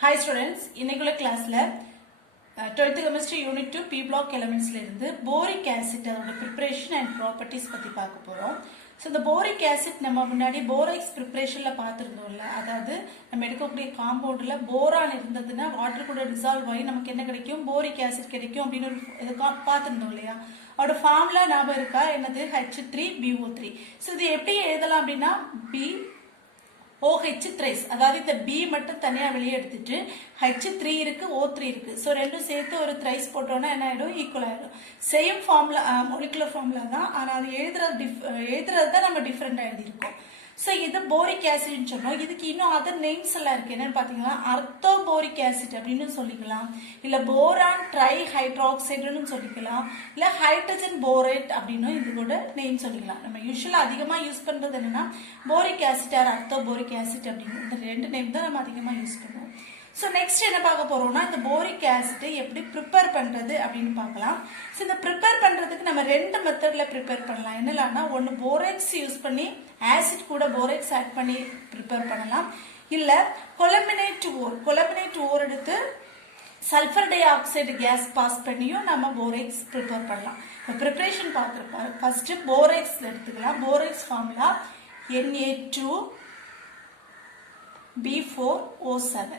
Hi students, இன்னைக்குள்ள கிளாஸ்ல 12th chemistry unit 2 P block elementsல இருந்து boric acid அதோட preparation and properties பத்தி பார்க்க போறோம். So இந்த boric acid நம்ம முன்னாடி borax preparationல பார்த்திருந்தோம்ல. அதாவது நம்ம எடுக்கக்கூடிய காம்பவுண்ட்ல போரான் இருந்ததுன்னா வாட்டர் கூட டிசால்வ் ஆகி நமக்கு என்ன கிடைக்கும்? boric acid கிடைக்கும் அப்படினு இது பார்த்திருந்தோம் இல்லையா? அதோட ஃபார்முலா ஞாபகம் இருக்கா? என்னது? H3BO3. So இது எப்படி எழுதலாம் அப்படினா OH thrice, அதாவது இந்த B மட்டும் தனியா வெளியே எடுத்துட்டு H3 இருக்கு O3 இருக்கு. சோ ரெண்டும் சேர்த்து ஒரு thrice போட்டோம்னா என்ன ஆயிடும்? ஈக்குவல் ஆயிடும். சேம் ஃபார்முலா மாலிகுலர் ஃபார்முலா தான். ஆனா அது எழுதுறது தான் நம்ம டிஃபரெண்டா எழுதி இருக்கோம். சோ இது போரிக் ஆசிட்னு சொன்னோம். இதுக்கு இன்னும் அதர் நேம்ஸ் எல்லாம் இருக்கு. என்னன்னு பாத்தீங்கன்னா அர்த்தோபோரிக் ஆசிட் அப்படின்னு சொல்லிக்கலாம், இல்ல போரான் ட்ரை ஹைட்ராக்சைடுன்னு சொல்லிக்கலாம், இல்ல ஹைட்ரஜன் போரேட் அப்படின்னு இது கூட நேம் சொல்லிக்கலாம். நம்ம யூஸ்வலா அதிகமா யூஸ் பண்றது என்னன்னா போரிக் ஆசிட் ஆர் அர்த்தோபோரிக் ஆசிட் அப்படின்னு இந்த ரெண்டு நேம் தான் நம்ம அதிகமா யூஸ் பண்ணுவோம். ஸோ நெக்ஸ்ட் என்ன பார்க்க போறோம்னா இந்த போரிக் ஆசிட்டை எப்படி ப்ரிப்பேர் பண்றது அப்படின்னு பார்க்கலாம். ஸோ இந்த ப்ரிப்பேர் பண்றதுக்கு நம்ம ரெண்டு மெத்தட்ல ப்ரிப்பேர் பண்ணலாம். என்னன்னா ஒன்னு போரேக்ஸ் யூஸ் பண்ணி ஆசிட் கூட போரேக்ஸ் ஆட் பண்ணி ப்ரிப்பேர் பண்ணலாம், இல்ல கொலமினேட் ஓர் எடுத்து சல்ஃபர் டை ஆக்சைடு கேஸ் பாஸ் பண்ணியும் நம்ம போரேக்ஸ் ப்ரிப்பேர் பண்ணலாம். இப்போ ப்ரிப்பரேஷன் பார்த்துருப்பாரு. ஃபர்ஸ்ட் போரேக்ஸ் எடுத்துக்கலாம். போரேக்ஸ் ஃபார்முலா Na2B4O7.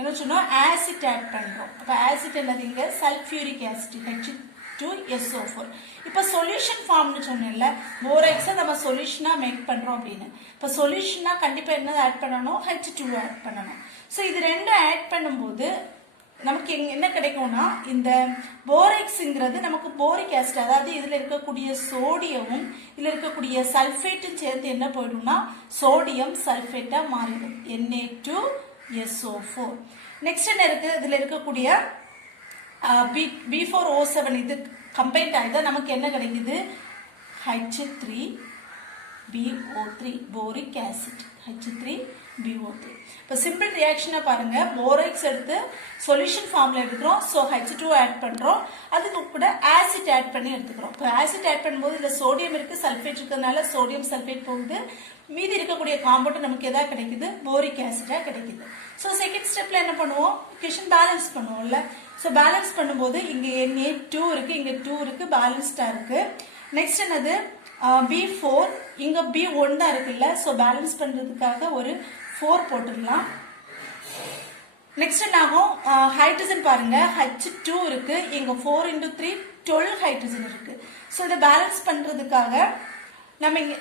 என்ன சொன்னோம்? ஆசிட் ஆட் பண்றோம். அப்ப ஆசிட் என்னதுங்க? Sulphuric acid H2SO4. இப்ப சொல்யூஷன் ஃபார்ம்னு சொன்னேன்ல, போரேக்ஸை நம்ம சொல்யூஷனா மேக் பண்றோம் அப்படின்னு. இப்ப சொல்யூஷனா கண்டிப்பா என்ன ஆட் பண்ணணும்? H2 ஆட் பண்ணணும். சோ இது ரெண்டும் ஆட் பண்ணும்போது நமக்கு என்ன கிடைக்கும்னா இந்த போரேக்ஸ்ங்கிறது நமக்கு போரிக் ஆசிட், அதாவது இதுல இருக்கக்கூடிய சோடியமும் இதுல இருக்கக்கூடிய சல்ஃபேட்டும் சேர்த்து என்ன போயிடும்னா சோடியம் சல்ஃபேட்டா மாறிடும், Na2SO4. நெக்ஸ்ட் என்ன இருக்கு? இதுல இருக்கக்கூடிய B4O7 இது கம்பைன் ஆகிதான் நமக்கு என்ன கிடைக்குது? H3BO3 boric acid H3BO3. இப்போ சிம்பிள் ரியாக்ஷனை பாருங்க. போரேக்ஸ் எடுத்து சொல்யூஷன் ஃபார்ம்ல எடுக்கிறோம். ஸோ H2 ஆட் பண்றோம். அதுக்கு கூட ஆசிட் ஆட் பண்ணி எடுத்துக்கிறோம். இப்போ ஆசிட் ஆட் பண்ணும்போது இதுல சோடியம் இருக்கு, சல்ஃபேட் இருக்கிறதுனால சோடியம் சல்ஃபேட் போகுது. மீதி இருக்கக்கூடிய காம்பவுண்ட் நமக்கு எதா கிடைக்குது? போரிக் ஆசிடா கிடைக்குது. ஸோ செகண்ட் ஸ்டெப்ல என்ன பண்ணுவோம்? ஈக்குவேஷன் பேலன்ஸ் பண்ணுவோம்ல. ஸோ பேலன்ஸ் பண்ணும்போது இங்க Na2 இருக்கு, இங்க 2 இருக்கு, பேலன்ஸ்டா இருக்கு. நெக்ஸ்ட் என்னது? B4 இங்க B1 தான் இருக்குல்ல. ஸோ பேலன்ஸ் பண்றதுக்காக ஒரு 4 போட்டுடலாம். நெக்ஸ்ட் என்ன ஆகும்? ஹைட்ரஜன் பாருங்க, H2 இருக்கு, இங்க 4 × 3 12 ஹைட்ரஜன் இருக்கு. ஸோ இதை பேலன்ஸ் பண்றதுக்காக நம்ம இங்க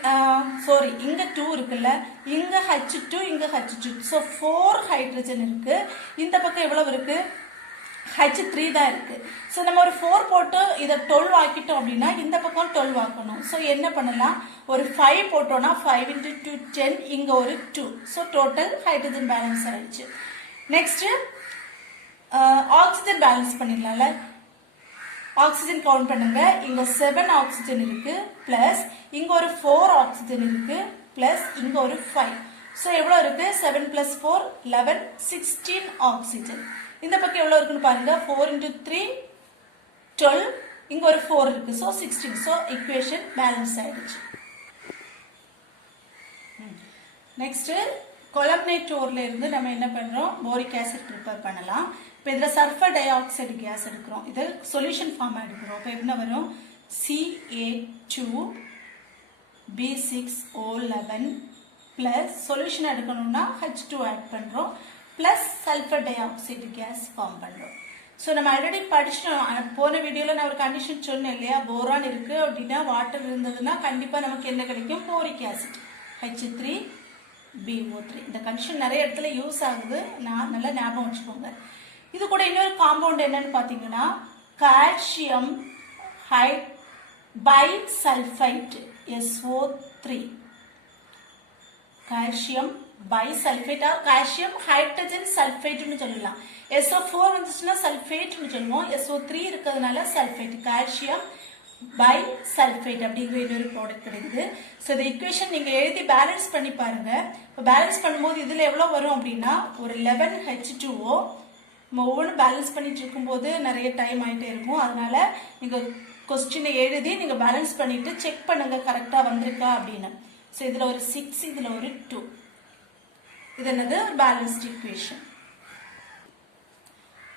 2 இருக்குல்ல, இங்க H2 இங்க H2, ஸோ 4 ஹைட்ரஜன் இருக்கு. இந்த பக்கம் எவ்வளவு இருக்கு? H3 தான் இருக்கு. ஸோ நம்ம ஒரு 4 போட்டு இதை 12 ஆக்கிட்டோம் அப்படின்னா இந்த பக்கம் 12 ஆக்கணும். ஸோ என்ன பண்ணலாம்? ஒரு 5 போட்டோம்னா 5 × 2 10, இங்க ஒரு 2. ஸோ டோட்டல் ஹைட்ரஜன் பேலன்ஸ் ஆயிடுச்சு. நெக்ஸ்ட் ஆக்சிஜன் பேலன்ஸ் பண்ணிடலாம்ல. ஆக்சிஜன் கவுண்ட் பண்ணுங்க. இங்க 7 ஆக்சிஜன் இருக்கு, பிளஸ் இங்க ஒரு 4 ஆக்சிஜன் இருக்கு, பிளஸ் இங்க ஒரு 5. ஸோ எவ்வளவு இருக்கு? 7 + 4 11 16 ஆக்சிஜன். இந்த பக்கம் எவ்வளவு இருக்குன்னு பாருங்க. 4 × 3 12, இங்க ஒரு 4 இருக்கு, ஸோ 16. ஸோ ஈக்குவேஷன் பேலன்ஸ் ஆயிடுச்சு. நெக்ஸ்ட் கொலமினேட் ஓர்ல இருந்து நம்ம என்ன பண்றோம்? போரிக் ஆசிட் ப்ரிப்பேர் பண்ணலாம். இப்போ இதுல சல்ஃபர் டை ஆக்சைடு கேஸ் எடுக்கிறோம். இது சொல்யூஷன் ஃபார்மா எடுக்கிறோம். இப்போ என்ன வரும்? Ca2B6O11 பிளஸ் சொல்யூஷன் எடுக்கணும்னா H2 ஆட் பண்றோம், plus sulphur di oxide gas form பண்றோம். ஸோ நம்ம ஆல்ரெடி படிச்சிட்டோம். போன வீடியோல நான் ஒரு கண்டிஷன் சொன்னேன் இல்லையா? போரான் இருக்கு அப்படின்னா வாட்டர் இருந்ததுன்னா கண்டிப்பா நமக்கு என்ன கிடைக்கும்? Boric acid H3BO3. இந்த கண்டிஷன் நிறைய இடத்துல யூஸ் ஆகுது, நான் நல்லா ஞாபகம் வச்சுக்கோங்க. இது கூட இன்னொரு காம்பவுண்ட் என்னன்னு பாத்தீங்கன்னா calcium bisulphite SO3. Calcium bisulphate or calcium hydrogen சல்ஃபேட்னு சொல்லலாம். SO4 வந்துச்சுன்னா சல்ஃபேட்னு சொல்லுவோம். SO3 இருக்கிறதுனால சல்ஃபேட், கால்சியம் பைசல்ஃபேட் அப்படிங்கிற இன்னொரு ப்ராடக்ட் கிடைக்குது. ஸோ இந்த ஈக்குவேஷன் நீங்க எழுதி பேலன்ஸ் பண்ணி பாருங்க. இப்போ பேலன்ஸ் பண்ணும்போது இதுல எவ்வளவு வரும் அப்படின்னா ஒரு 11 H2O. நம்ம ஒவ்வொன்றும் பேலன்ஸ் பண்ணிட்டு இருக்கும்போது நிறைய டைம் ஆயிட்டே இருக்கும். அதனால நீங்க கொஸ்டினை எழுதி நீங்க பேலன்ஸ் பண்ணிட்டு செக் பண்ணுங்க கரெக்டா வந்திருக்கா அப்படின்னு. ஸோ இதுல ஒரு 6, இதுல ஒரு 2. இது என்னது? Balanced equation.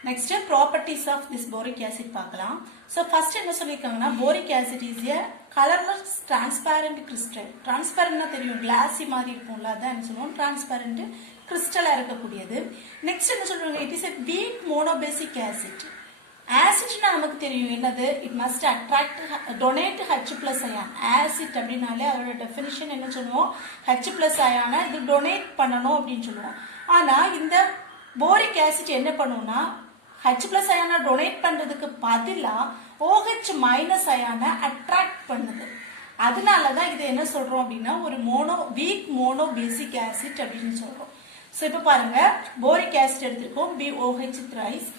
Next properties of this boric acid பார்க்கலாம். ஸோ ஃபர்ஸ்ட் என்ன சொல்லியிருக்காங்கன்னா boric acid is a colourless transparent crystal. டிரான்ஸ்பேரண்ட்னா தெரியும், கிளாசி மாதிரி இருக்கும்ல, அதான் என்ன சொல்லுவோம் டிரான்ஸ்பேரண்ட் கிறிஸ்டலா இருக்கக்கூடியது. நெக்ஸ்ட் என்ன சொல்றாங்க, it is a weak monobasic acid. ஆசிட்னா நமக்கு தெரியும் என்னது, it must attract donate H plus ion. Acid அப்படின்னாலே அதோட டெஃபினிஷன் என்ன சொல்லுவோம், H பிளஸ் அயானை இது டொனேட் பண்ணணும் அப்படின்னு சொல்லுவோம். ஆனா இந்த போரிக் ஆசிட் என்ன பண்ணுவோம்னா H பிளஸ் அயானை டொனேட் பண்றதுக்கு பதிலா OH மைனஸ் அயானை அட்ராக்ட் பண்ணுது. அதனாலதான் இது என்ன சொல்றோம் அப்படின்னா ஒரு வீக் மோனோ பேசிக் ஆசிட் அப்படின்னு சொல்றோம். ஸோ இப்போ பாருங்க போரிக் ஆசிட் எடுத்திருக்கோம் BOH thrice.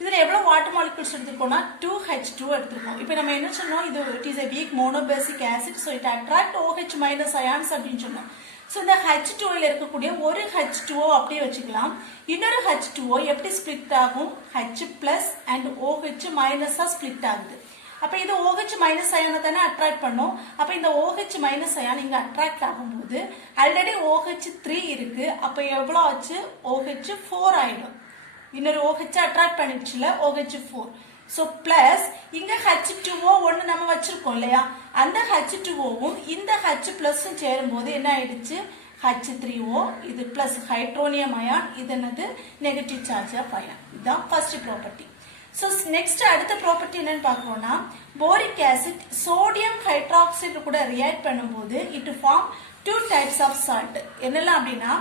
இதில் எவ்வளோ வாட்டர் மாலிகூல்ஸ் எடுத்திருக்கோம்னா 2H2 எடுத்திருக்கோம். இப்போ நம்ம என்ன சொன்னோம், இது it is a weak monobasic acid, so it attract OH minus ions அப்படின்னு சொன்னோம். ஸோ இந்த H2ல இருக்கக்கூடிய ஒரு H2O அப்படியே வச்சுக்கலாம். இன்னொரு H2O எப்படி ஸ்பிளிட் ஆகும், H பிளஸ் அண்ட் OH மைனஸா ஸ்பிளிட் ஆகுது. அப்போ இது OH மைனஸ் அயானை தானே அட்ராக்ட் பண்ணும். அப்போ இந்த OH மைனஸ் அயான் இங்கே அட்ராக்ட் ஆகும்போது ஆல்ரெடி OH3 இருக்கு, அப்போ எவ்வளோ ஆச்சு, OH4 ஆயிடும். இன்னொரு OH அட்ராக்ட் பண்ணிடுச்சுல OH4. ஸோ பிளஸ் இங்க H2O ஒன்று நம்ம வச்சிருக்கோம் இல்லையா, அந்த H2Oவும் இந்த H பிளஸும் சேரும் போது என்ன ஆயிடுச்சு, H3O. இது பிளஸ் ஹைட்ரோனியம் அயான், இது என்னது நெகட்டிவ் சார்ஜ் ஆஃப் அயான். இதுதான் ஃபர்ஸ்ட் ப்ராப்பர்ட்டி. ஸோ நெக்ஸ்ட் அடுத்த ப்ராப்பர்ட்டி என்னன்னு பார்க்கணும்னா போரிக் ஆசிட் சோடியம் ஹைட்ராக்சைடு கூட ரியாக்ட் பண்ணும்போது it form 2 types of salt. என்னெல்லாம் அப்படின்னா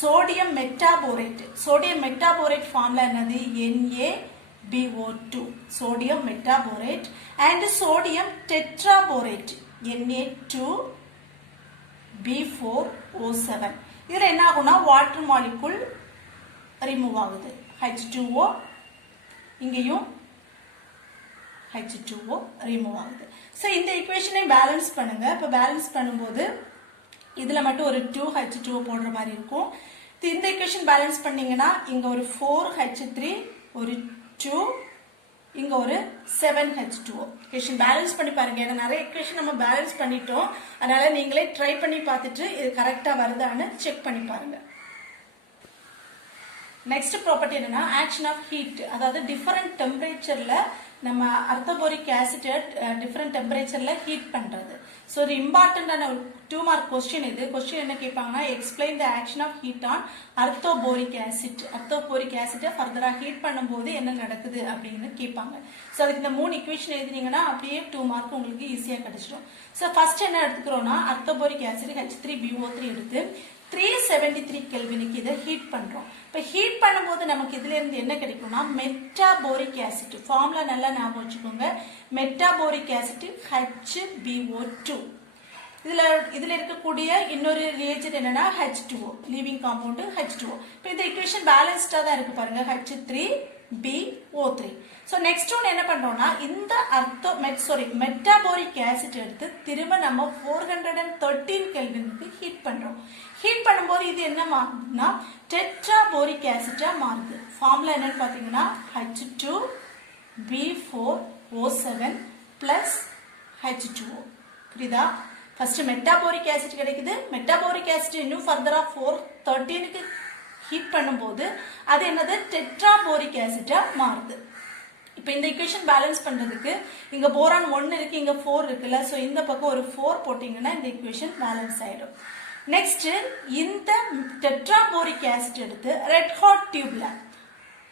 சோடியம் மெட்டாபோரேட். சோடியம் மெட்டாபோரேட் ஃபார்ம்ல என்னது NaBO2 sodium metaborate and sodium tetraborate Na2B4O7. இதுல என்ன ஆகும்னா வாட்டர் மாலிகூல் ரிமூவ் ஆகுது. H2O இங்கேயும் H2O ரிமூவ் ஆகுது. ஸோ இந்த ஈக்குவேஷனை பேலன்ஸ் பண்ணுங்க. இப்போ பேலன்ஸ் பண்ணும்போது இதுல மட்டும் ஒரு 2H2O போடுற மாதிரி இருக்கும். இந்த ஈக்குவேஷன் பேலன்ஸ் பண்ணீங்கன்னா இங்க ஒரு 4H3 ஒரு 2 இங்க ஒரு 7H2O. ஈக்குவேஷன் பேலன்ஸ் பண்ணி பாருங்க. ஏன்னா நிறைய ஈக்குவேஷன் நம்ம பேலன்ஸ் பண்ணிட்டோம், அதனால நீங்களே ட்ரை பண்ணி பார்த்துட்டு இது கரெக்டா வருதான்னு செக் பண்ணி பாருங்க. நெக்ஸ்ட் ப்ராப்பர்ட்டி என்னன்னா ஆக்ஷன் ஆஃப் ஹீட். அதாவது டிஃபரெண்ட் டெம்பரேச்சர்ல நம்ம அர்த்தபோரிக் ஆசிட் டிஃபரெண்ட் டெம்பரேச்சர்ல ஹீட் பண்றது. ஸோ ஒரு இம்பார்ட்டன்டான ஒரு 2 மார்க் கொஸ்டின் இது. கொஸ்டின் என்ன கேட்பாங்கன்னா explain the action of heat on orthoboric acid. Orthoboric ஆசிட்டை ஃபர்தரா ஹீட் பண்ணும்போது என்ன நடக்குது அப்படின்னு கேட்பாங்க. ஸோ அதுக்கு இந்த 3 ஈக்குவேஷன் எழுதினீங்கன்னா அப்படியே 2 மார்க் உங்களுக்கு ஈஸியாக கிடைச்சிடும். ஸோ ஃபர்ஸ்ட் என்ன எடுத்துக்கிறோம்னா அர்த்தோபோரிக் ஆசிட் H3BO3 எடுத்து 373 கெல்வினுக்கு இதை ஹீட் பண்றோம். இப்போ ஹீட் பண்ணும்போது நமக்கு இதுல இருந்து என்ன கிடைக்கும்னா மெட்டாபோரிக் ஆசிட். ஃபார்முலா நல்லா ஞாபகம் வச்சுக்கோங்க, மெட்டாபோரிக் ஆசிட் HBO2. இதுல இருக்கக்கூடிய இன்னொரு ரிஏஜென்ட் என்னன்னா H2O, லீவிங் காம்பவுண்ட் H2O. இப்போ இந்த ஈக்குவேஷன் பேலன்ஸ்டா தான் இருக்கு பாருங்க, H3BO3. ஸோ நெக்ஸ்ட் ஒன்று என்ன பண்றோம்னா இந்த மெட்டாபோரிக் ஆசிட் எடுத்து திரும்ப நம்ம 413 கெல்வினுக்கு ஹீட் பண்றோம். ஹீட் பண்ணும்போது இது என்ன மாறுதுன்னா டெட்ராபோரிக் ஆசிட்டா மாறுது. ஃபார்முலா என்னன்னு பாத்தீங்கன்னா H2B4O7 பிளஸ் H2O. புரியுதா? ஃபர்ஸ்ட் மெட்டாபோரிக் ஆசிட் கிடைக்குது. மெட்டாபோரிக் ஆசிட் இன்னும் ஃபர்தரா 413க்கு ஹீட் பண்ணும்போது அது என்னது டெட்ராபோரிக் ஆசிட்டா மாறுது. இப்போ இந்த ஈக்குவேஷன் பேலன்ஸ் பண்றதுக்கு இங்க போரான் 1 இருக்கு, இங்க 4 இருக்குல்ல, சோ இந்த பக்கம் ஒரு 4 போட்டீங்கன்னா இந்த ஈக்குவேஷன் பேலன்ஸ் ஆயிடும். நெக்ஸ்ட் இந்த டெட்ராபோரிக் ஆசிட் எடுத்து ரெட் ஹாட் டியூப்ல,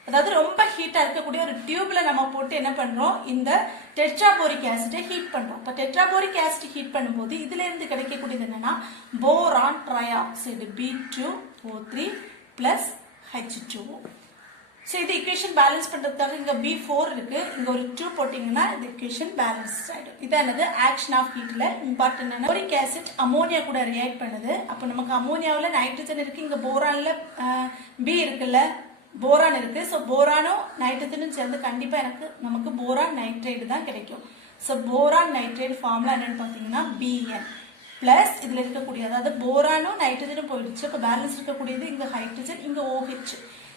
அதாவது ரொம்ப ஹீட்டா இருக்கக்கூடிய ஒரு டியூப்ல நம்ம போட்டு என்ன பண்றோம், இந்த டெட்ராபோரிக் ஆசிட்டை ஹீட் பண்றோம். இப்போ டெட்ராபோரிக் ஆசிட் ஹீட் பண்ணும்போது இதுல இருந்து கிடைக்கக்கூடியது என்னன்னா boron trioxide B2O3 plus H2O. So இது ஈக்குவேஷன் பேலன்ஸ் பண்றதுக்காக இங்க B4 இருக்கு, இங்க ஒரு 2 போட்டீங்கன்னா இந்த ஈக்குவேஷன் பேலன்ஸ் ஆயிடும். இதானது ஆக்ஷன் ஆஃப் ஹீட்ல இம்பார்ட்டன்ட். போரிக் ஆசிட் அமோனியா கூட ரியாக்ட் பண்ணுது. அப்போ நமக்கு அமோனியாவில் நைட்ரஜன் இருக்கு, இங்க போரான்ல B இருக்குல்ல, போரான் இருக்கு. ஸோ போரானும் நைட்ரஜனும் சேர்ந்து கண்டிப்பா நமக்கு போரான் நைட்ரைடு தான் கிடைக்கும். ஸோ போரான் நைட்ரைடு ஃபார்முலா என்னன்னு பாத்தீங்கன்னா Bn பிளஸ் இதுல இருக்கக்கூடிய, அதாவது போரானும் நைட்ரஜனும் போயிடுச்சு, இப்போ பேலன்ஸ் இருக்கக்கூடியது இங்க ஹைட்ரஜன், இங்க OH.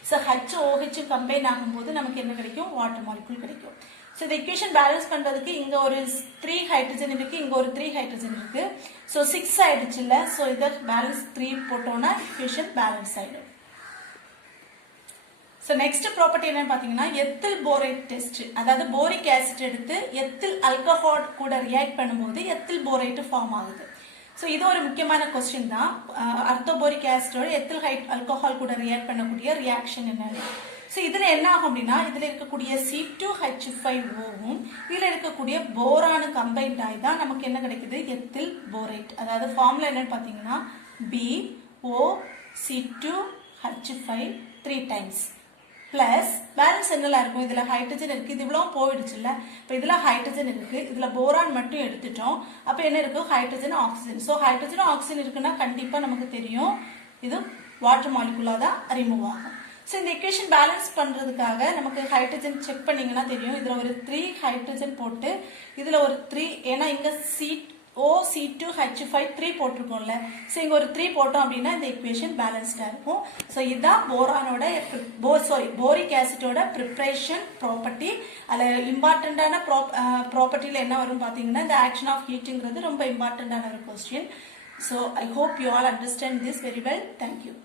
ஸோ HOH கம்பைன் ஆகும்போது நமக்கு என்ன கிடைக்கும், வாட்டர் மாலிகூல் கிடைக்கும். ஸோ இந்த ஈக்குவேஷன் பேலன்ஸ் பண்றதுக்கு இங்க ஒரு 3 ஹைட்ரஜன் இருக்கு, இங்க ஒரு 3 ஹைட்ரஜன் இருக்கு. ஸோ 6 ஆயிடுச்சு இல்ல, ஸோ இதை பேலன்ஸ் 3 போட்டோம்னா ஈக்குவேஷன் பேலன்ஸ் ஆயிடும். ஸோ நெக்ஸ்ட் ப்ராப்பர்ட்டி என்னன்னு பார்த்தீங்கன்னா எத்தில் போரேட் டெஸ்ட். அதாவது போரிக் ஆசிட் எடுத்து எத்தில் ஆல்கஹால் கூட ரியாக்ட் பண்ணும்போது எத்தில் போரேட் ஃபார்ம் ஆகுது. ஸோ இது ஒரு முக்கியமான கொஸ்டின் தான். அர்த்தோபோரிக் ஆசிடோட எத்தில் ஆல்கஹால் கூட ரியாக்ட் பண்ணக்கூடிய ரியாக்ஷன் என்னன்னு. ஸோ இதில் என்ன ஆகும் அப்படின்னா இதில் இருக்கக்கூடிய C2H5Oவும் இதில் இருக்கக்கூடிய போரானு கம்பைன்ட் ஆகி தான் நமக்கு என்ன கிடைக்குது எத்தில் போரேட். அதாவது ஃபார்முலா என்னன்னு பார்த்தீங்கன்னா BOC2H5 3 டைம்ஸ் பிளஸ் பேலன்ஸ் என்னெல்லாம் இருக்கும். இதில் ஹைட்ரஜன் இருக்குது, இது இவ்வளோ போயிடுச்சுல்ல. இப்போ இதில் ஹைட்ரஜன் இருக்குது, இதில் போரான் மட்டும் எடுத்துட்டோம். அப்போ என்ன இருக்கும் hydrogen oxygen. So hydrogen oxygen இருக்குன்னா கண்டிப்பாக நமக்கு தெரியும் இது வாட்டர் மாலிகுலாக தான் ரிமூவ் ஆகும். ஸோ இந்த இக்குவேஷன் பேலன்ஸ் பண்ணுறதுக்காக நமக்கு ஹைட்ரஜன் செக் பண்ணிங்கன்னா தெரியும். இதில் ஒரு 3 ஹைட்ரஜன் போட்டு இதில் ஒரு 3, ஏன்னா இங்கே C2H5 3 போட்டிருக்கோம்ல. ஸோ இங்கே ஒரு 3 போட்டோம் அப்படின்னா இந்த இக்குவேஷன் பேலன்ஸ்டாக இருக்கும். ஸோ இதுதான் போரானோட போரிக் ஆசிட்டோட ப்ரிப்ரேஷன் ப்ராப்பர்ட்டி. அதில் இம்பார்ட்டண்ட்டான ப்ராப்பர்ட்டியில் என்ன வரும் பார்த்தீங்கன்னா இந்த ஆக்ஷன் ஆஃப் ஹீட்டுங்கிறது ரொம்ப இம்பார்ட்டண்ட்டான ஒரு question. So I hope you all understand this very well. Thank you.